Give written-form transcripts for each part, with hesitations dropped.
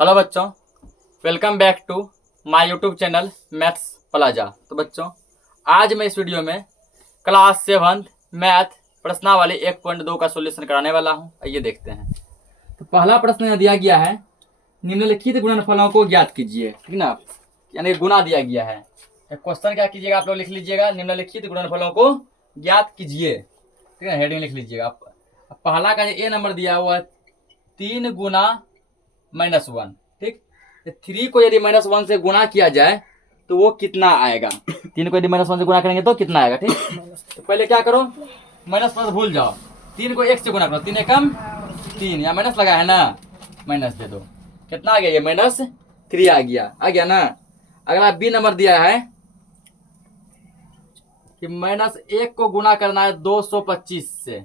Hello बच्चों, welcome back to my YouTube channel maths plaza. तो बच्चों, आज मैं इस वीडियो में क्लास 7 मैथ प्रश्नावली 1.2 का सॉल्यूशन कराने वाला हूं। आइए देखते हैं। तो पहला प्रश्न यहाँ दिया गया है, निम्नलिखित गुणनफलों को ज्ञात कीजिए। ठीक ना, यानी गुना दिया गया है। क्वेश्चन क्या कीजिएगा, आप लोग लिख लीजिएगा, निम्नलिखित गुणनफलों को ज्ञात कीजिए। ठीक है, हेडिंग लिख लीजिएगा आप। पहला का ए नंबर दिया हुआ है 3 गुना -1। ठीक, 3 को यदि -1 से गुणा किया जाए तो वो कितना आएगा। 3 को यदि -1 से गुणा करेंगे तो कितना आएगा। ठीक, तो पहले क्या करो, माइनस प्लस भूल जाओ, 3 को 1 से गुणा करो, 3 एकम 3, यहाँ माइनस लगा है ना, माइनस दे दो। कितना आ गया, ये -3 आ गया ना। अगला बी नंबर दिया है कि -1 को गुणा करना है 225 से।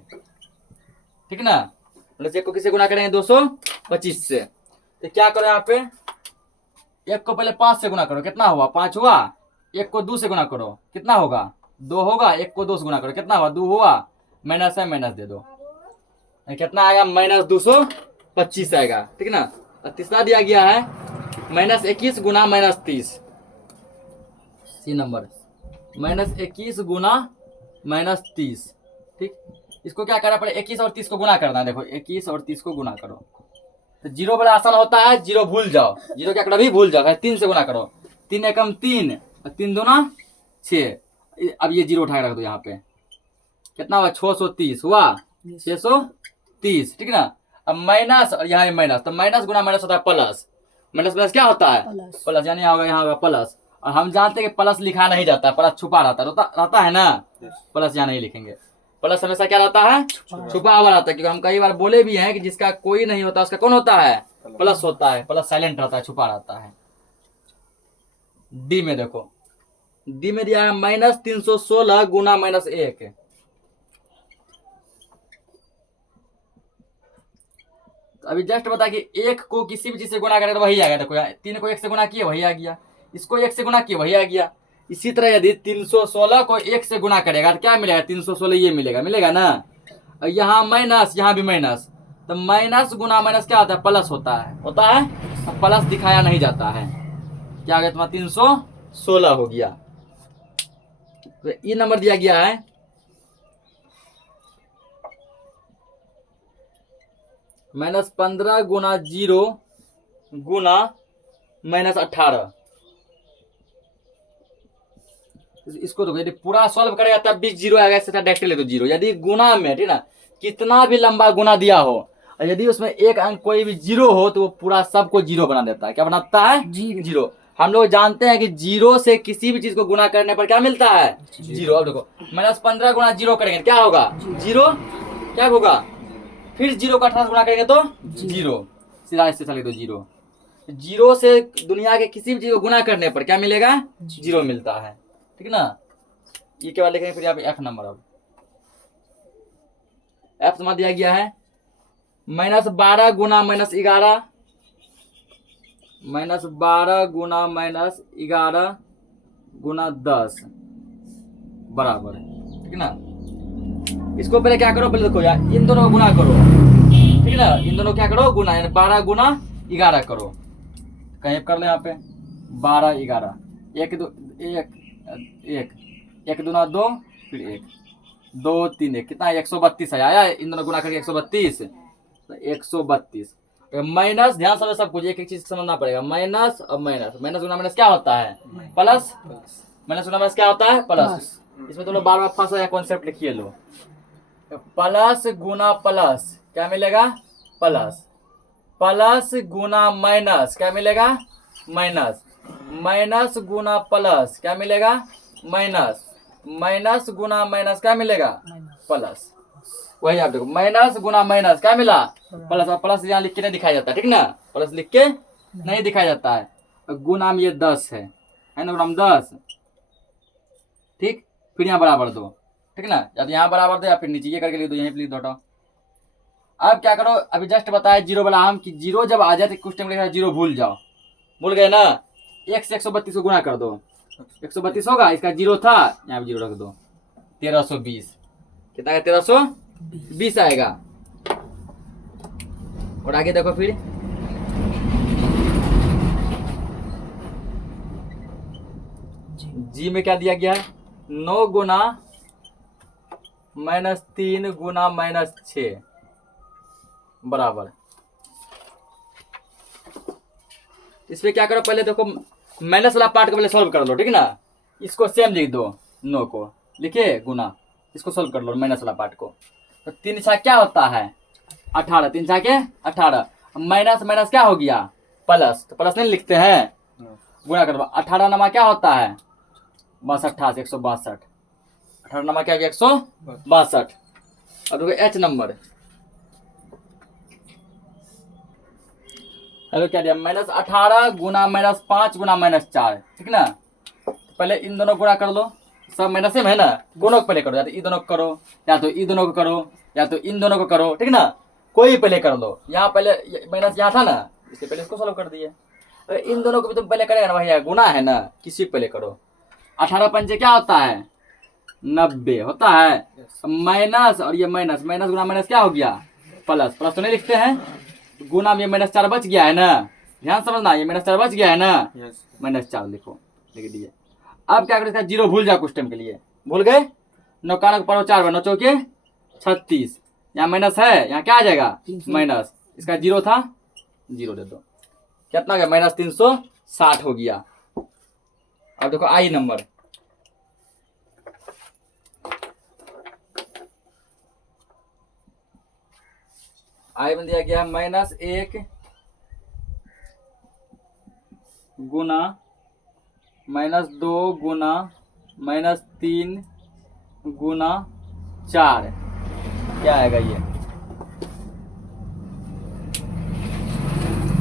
ठीक ना, -1 को किससे गुणा करेंगे, 225 से। तो क्या करो, यहाँ पे 1 को पहले 5 से गुणा करो, कितना हुआ, 5 हुआ। 1 को 2 से गुणा करो, कितना होगा, 2 होगा। 1 को 2 से गुणा करो, कितना हुआ, 2 हुआ। माइनस है, माइनस दे दो, कितना आएगा, -225 आएगा। ठीक ना। और तीसरा दिया गया है -21 गुना -30। सी नंबर -21 गुना -30। ठीक, इसको क्या करना पड़ेगा, 21 और 30 को गुणा करना है। देखो 21 और 30 को गुणा करो तो जीरो बड़ा आसान होता है, जीरो भूल जाओ, जीरो क्या करो, भी भूल जाओ। 3 से गुणा करो, 3 एकम 3 और 3 दूना 6। अब ये जीरो उठा के रख दो, यहाँ पे कितना हुआ, 630 हुआ, 630। ठीक ना। अब माइनस और यहाँ माइनस, तो माइनस गुना माइनस होता है प्लस, माइनस प्लस क्या होता है, प्लस। यानी यहाँ होगा प्लस। और हम जानते हैं कि प्लस लिखा नहीं जाता, प्लस छुपा रहता है ना। प्लस यहाँ नहीं लिखेंगे, प्लस हमेशा क्या रहता है, छुपा हुआ रहता है। क्योंकि हम कई बार बोले भी हैं कि जिसका कोई नहीं होता उसका कौन होता है, प्लस होता है। प्लस साइलेंट रहता है, छुपा रहता है। डी में देखो, डी में दिया है -316 गुना -1। अभी जस्ट बता कि 1 को किसी भी चीज से गुणा करें तो वही आ गया। देखो 3 को 1 से गुणा किए वही आ गया, इसको 1 से गुणा किए वही आ गया। इसी तरह यदि 316 को 1 से गुणा करेगा तो क्या मिलेगा, 316 ये मिलेगा ना। और यहाँ माइनस, यहाँ भी माइनस, तो माइनस गुना माइनस क्या होता है, प्लस होता है। प्लस दिखाया नहीं जाता है। क्या हो गया तुम्हारा, 316 हो गया। तो ये नंबर दिया गया है -15 गुना 0 गुना -18। इसको तो यदि पूरा सॉल्व करेगा तब भी 0 आएगा, इससे डायरेक्ट ले दो 0। यदि गुना में, ठीक ना, कितना भी लंबा गुना दिया हो और यदि उसमें एक अंक कोई भी 0 हो तो वो पूरा सबको 0 बना देता है। क्या बनाता है, 0। हम लोग जानते हैं कि 0 से किसी भी चीज को गुना करने पर क्या मिलता है, 0। अब देखो -15 गुना 0 करेंगे क्या होगा, 0। क्या होगा, फिर 0 का 18 से गुणा करेंगे तो 0, सीधा इससे चले तो 0। 0 से दुनिया के किसी भी चीज को गुना करने पर क्या मिलेगा, 0 मिलता है। ठीक ना। ये के बाद लिखेंगे फिर यहाँ पे F नंबर। अब F नंबर दिया गया है -12 गुना -11, -12 गुना -11 गुना 10 बराबर। ठीक ना। इसको पहले क्या करो, पहले देखो यार, इन दोनों को गुना करो। ठीक ना, इन दोनों क्या करो, गुना, यानी 12 गुना 11 करो। कहीं कर ले यहाँ पे 12 11, 1 2 1 दूना 2, फिर 1 2 3 1, कितना 132 आया। इन दोनों गुना करके 132, तो 132 माइनस। ध्यान से सब कुछ एक एक चीज समझना पड़ेगा। माइनस और माइनस, माइनस गुना माइनस क्या होता है, प्लस। माइनस गुना माइनस क्या होता है, प्लस। इसमें तो लोग बार बार फंसा है, कॉन्सेप्ट लिखिए लो। प्लस गुना प्लस क्या मिलेगा, प्लस। प्लस गुना माइनस क्या मिलेगा, माइनस। माइनस गुना प्लस क्या मिलेगा, माइनस। माइनस गुना माइनस क्या मिलेगा, प्लस। वही आप देखो, माइनस गुना माइनस क्या मिला, प्लस। और प्लस यहाँ लिख के नहीं दिखाया जाता है, ठीक ना, प्लस लिख के नहीं दिखाया जाता है। गुना में ये 10 है ना, गुना 10। ठीक, फिर यहाँ बराबर दो। ठीक ना, या तो यहाँ बराबर दो या फिर नीचे ये करके लिख दो, यहीं पे लिख दो। अब क्या करो, अभी जस्ट बताया 0 वाला हम कि 0 जब आ जाए तो कुछ टाइम लगेगा, 0 भूल जाओ। भूल गए ना, 1 से 132 को गुणा कर दो, 132 होगा। इसका 0 था, यहाँ पे 0 रख दो, 1320। कितना है, 1320 आएगा। और आगे देखो फिर जी में क्या दिया गया है 9 गुना -3 गुना -6 बराबर। इसमें क्या करो पहले देखो माइनस वाला पार्ट को पहले सॉल्व कर लो, ठीक है ना। इसको सेम लिख दो 9 को लिखे गुना, इसको सॉल्व कर लो माइनस वाला पार्ट को। तो 3 छा क्या होता है 18, 3 छा के 18 माइनस माइनस क्या हो गया प्लस, तो प्लस नहीं लिखते हैं गुणा करो 18 नमा क्या होता है 62 162 18 नमा क्या हो गया 162। अब देखो एच नंबर हेलो क्या दिया -18 गुना -5 गुना -4, ठीक ना। पहले इन दोनों गुणा कर लो, सब माइनस सेम है ना, गुणों को पहले करो, या तो इन दोनों को करो या तो इन दोनों को करो या तो इन दोनों को करो, ठीक ना। कोई पहले कर लो, यहाँ पहले माइनस यहाँ था ना इससे पहले इसको सॉल्व कर दिए। अगर इन दोनों को भी तुम पहले करेगा ना भैया गुना है ना, किसी पहले करो। 18 पंचे क्या होता है 90 होता है, माइनस और ये माइनस माइनस गुना माइनस क्या हो गया प्लस, प्लस तो नहीं लिखते हैं, गुना में -4 बच गया है ना, ध्यान समझना ये -4 बच गया है ना, -4 लिखो, लिख दिए। अब क्या करें इसका जीरो भूल जाओ कुछ टाइम के लिए, भूल गए 9 का 4 9 चौके 36, यहाँ माइनस है यहाँ क्या आ जाएगा माइनस, इसका जीरो था जीरो दे दो, कितना हो गया -360 हो गया। अब देखो आई नंबर आई में दिया गया है -1 गुना -2 गुना -3 गुना 4, क्या आएगा ये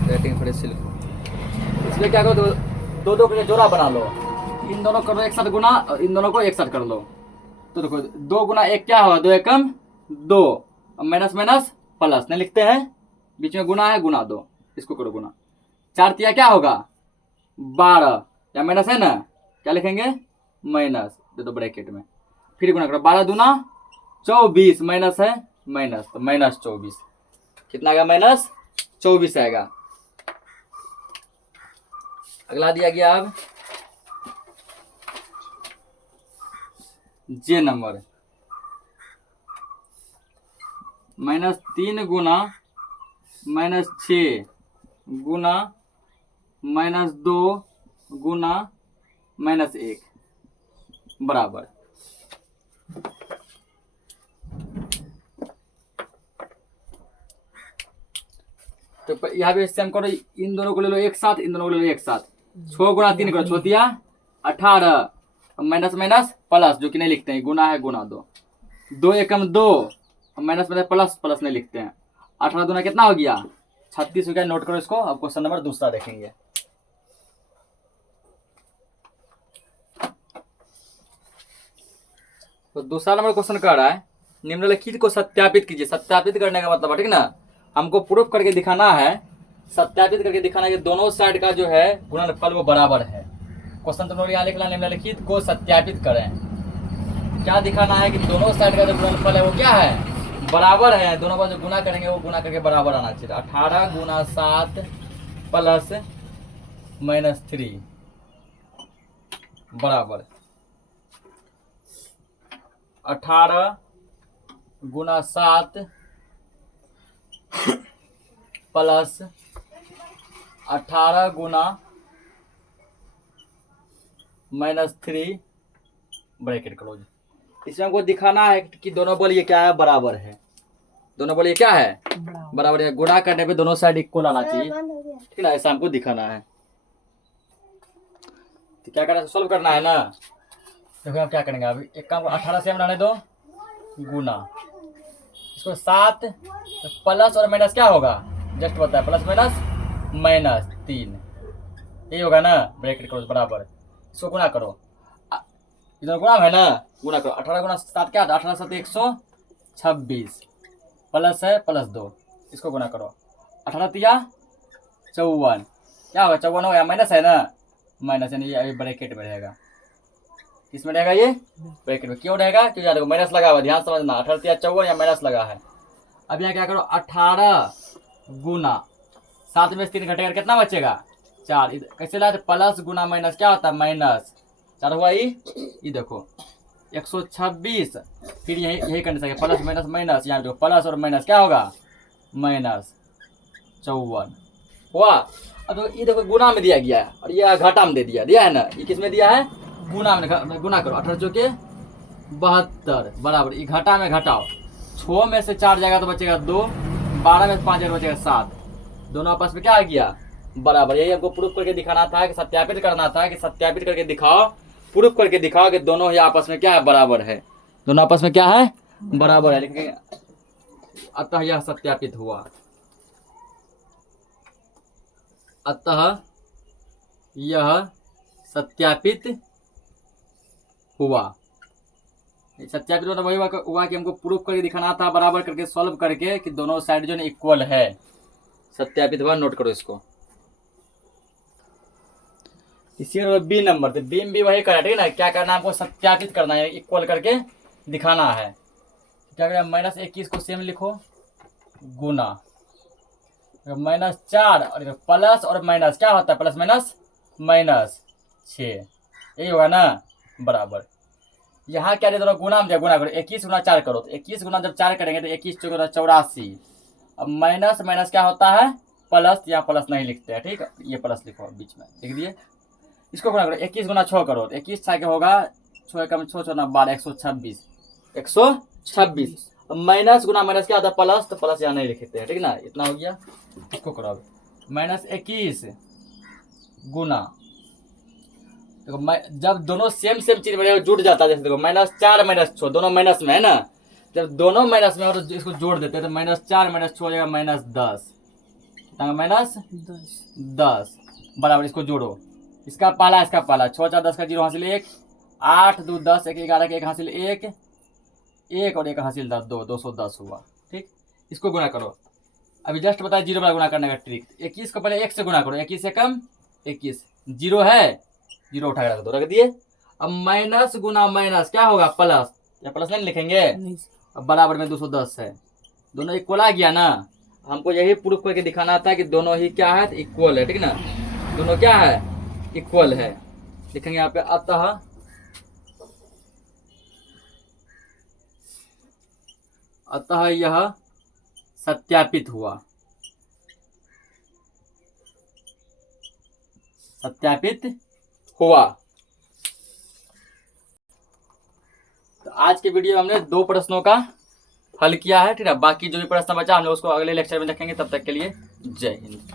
रेटिंग फ्रेश लिखो। इसमें क्या करो दो दो करके जोड़ा बना लो, इन दोनों करो एक साथ गुना और इन दोनों को एक साथ कर लो। तो देखो 2 गुना 1 क्या होगा 2 एकम 2, माइनस माइनस प्लस नहीं लिखते हैं, बीच में गुना है गुना 2, इसको करो गुना 4 तिया क्या होगा 12, या माइनस है ना क्या लिखेंगे माइनस दे दो ब्रैकेट में, फिर गुना करो 12 दूना 24 माइनस है माइनस, तो -24 कितना आएगा -24 आएगा। अगला दिया गया अब जे नंबर -3 गुना -6 गुना -2 गुना -1 बराबर। तो यहाँ पे सेम करो, इन दोनों को ले लो एक साथ, इन दोनों को ले लो एक साथ, 6 गुना 3 करो 6 दिया 18, माइनस माइनस प्लस जो कि नहीं लिखते हैं, गुना है गुना 2, 2 एकम 2, माइनस माइनस प्लस प्लस नहीं लिखते हैं, 18 दूना कितना हो गया 36 हो गया। नोट करो इसको, अब क्वेश्चन नंबर दूसरा देखेंगे। तो दूसरा नंबर क्वेश्चन कर रहा है निम्नलिखित को सत्यापित कीजिए। सत्यापित करने का मतलब ठीक ना, हमको प्रूफ करके दिखाना है, सत्यापित करके दिखाना है कि दोनों साइड का जो है गुणनफल वो बराबर है। क्वेश्चन तुम लोग यहाँ लिखना निम्नलिखित को सत्यापित करें। क्या दिखाना है कि दोनों साइड का जो गुणनफल है वो क्या है बराबर है, दोनों का जो गुना करेंगे वो गुना करके बराबर आना चाहिए। 18 गुना 7 प्लस -3 बराबर 18 गुना 7 प्लस 18 गुना -3 ब्रैकेट क्लोज। इसमें हमको दिखाना है कि दोनों बल ये क्या है बराबर है, दोनों बल ये क्या है बराबर है, गुणा करने पे दोनों साइड इक्वल आना चाहिए, ठीक है ना, ऐसा हमको दिखाना है। तो क्या करना है सोल्व करना है ना। देखो हम क्या करेंगे, अभी एक काम 18 से हम रहने दो गुना, इसको 7 प्लस और माइनस क्या होगा जस्ट पता है, प्लस माइनस -3 ये होगा ना, ब्रैकेट क्लोज बराबर, इसको गुना करो, इधर गुना है ना, गुना करो 18 गुना 7 क्या था 18 7 126 प्लस है प्लस 2, इसको गुना करो 18 तिया 54 क्या होगा 54 होगा, माइनस है ना माइनस, यानी ये अभी ब्रैकेट में रहेगा, किसमें रहेगा ये ब्रैकेट में, क्यों रहेगा क्यों देखो माइनस लगा हुआ, ध्यान समझना 18 तिया 54 या माइनस लगा है। अब यहाँ क्या करो 18 गुना 7 में 3 घटेगा कितना बचेगा 4, कैसे लाते प्लस गुना माइनस क्या होता है माइनस, 4 हुआ ये देखो 126, फिर यही कंडीशन है प्लस माइनस माइनस, यहाँ देखो प्लस और माइनस क्या होगा -54 हुआ। अब तो ये देखो गुना में दिया गया है और ये घाटा में दे दिया है ना, ये किस में दिया है गुना में, गुना करो 18 चौके 72 बराबर, ये घाटा में घटाओ, 6 में से 4 जाएगा तो बचेगा 2, 12 में से 5 जाएगा बचेगा 7, दोनों आपस में क्या आ गया बराबर। यही हमको प्रूफ करके दिखाना था कि सत्यापित करना था कि सत्यापित करके दिखाओ, प्रूफ करके दिखाओ कि दोनों ही आपस में क्या है बराबर है, दोनों आपस में क्या है बराबर है। लेकिन अतः यह सत्यापित हुआ, अतः यह सत्यापित हुआ। सत्यापित मतलब वही हुआ कि हमको प्रूफ करके दिखाना था बराबर करके सॉल्व करके कि दोनों साइड जो है इक्वल है, सत्यापित हुआ। नोट करो इसको। इसी बी नंबर, तो बी में भी वही करा, ठीक है ना, क्या करना है हमको सत्यापित करना है, इक्वल करके दिखाना है। क्या करें -21 को सेम लिखो गुना -4 और प्लस और माइनस क्या होता है प्लस माइनस -6, यही होगा ना बराबर। यहाँ क्या दोनों गुना में गुना करो, 21 गुना 4 करो, तो 21 गुना जब 4 करेंगे तो 21 चौके 84। अब माइनस माइनस क्या होता है प्लस, यहाँ प्लस नहीं लिखते हैं, ठीक है, ये प्लस लिखो बीच में लिख दिए। इसको गुना करो, 21 गुना 6 करो, तो 21 6 होगा 6 कम 6 6 12 126। अब माइनस गुना माइनस क्या होता है प्लस, तो प्लस यहाँ नहीं लिखते हैं, ठीक है ना, इतना हो गया। इसको करो अब -21 गुना, देखो जब दोनों सेम चीज में जुड़ जाता है, जैसे देखो -4 -6 दोनों माइनस में है ना, जब दोनों माइनस में हो तो इसको जोड़ देते हैं, तो -4 -6 हो जाएगा -10, -10 बराबर। इसको जोड़ो, इसका पाला इसका पाला, 6 4 10 का 0 हासिल 1, 8 2 10 1 11 के 1 हासिल 1 और 1 हासिल 2 210 हुआ, ठीक। इसको गुना करो, अभी जस्ट बताया 0 वाला गुना करने का ट्रिक। 21 को पहले 1 से गुना करो, 21 से कम 21, 0 है 0 उठा के रख दिए। अब माइनस गुना माइनस क्या होगा प्लस, या प्लस नहीं लिखेंगे, अब बराबर में 210 है, दोनों इक्वल आ गया ना। हमको यही प्रूफ करके दिखाना था कि दोनों ही क्या है इक्वल है, ठीक ना, दोनों क्या है इक्वल है। लिखेंगे यहाँ पे अतः यह सत्यापित हुआ, सत्यापित हुआ। तो आज के वीडियो में हमने 2 प्रश्नों का हल किया है, ठीक है। बाकी जो भी प्रश्न बचा हम लोग उसको अगले लेक्चर में देखेंगे। तब तक के लिए जय हिंद।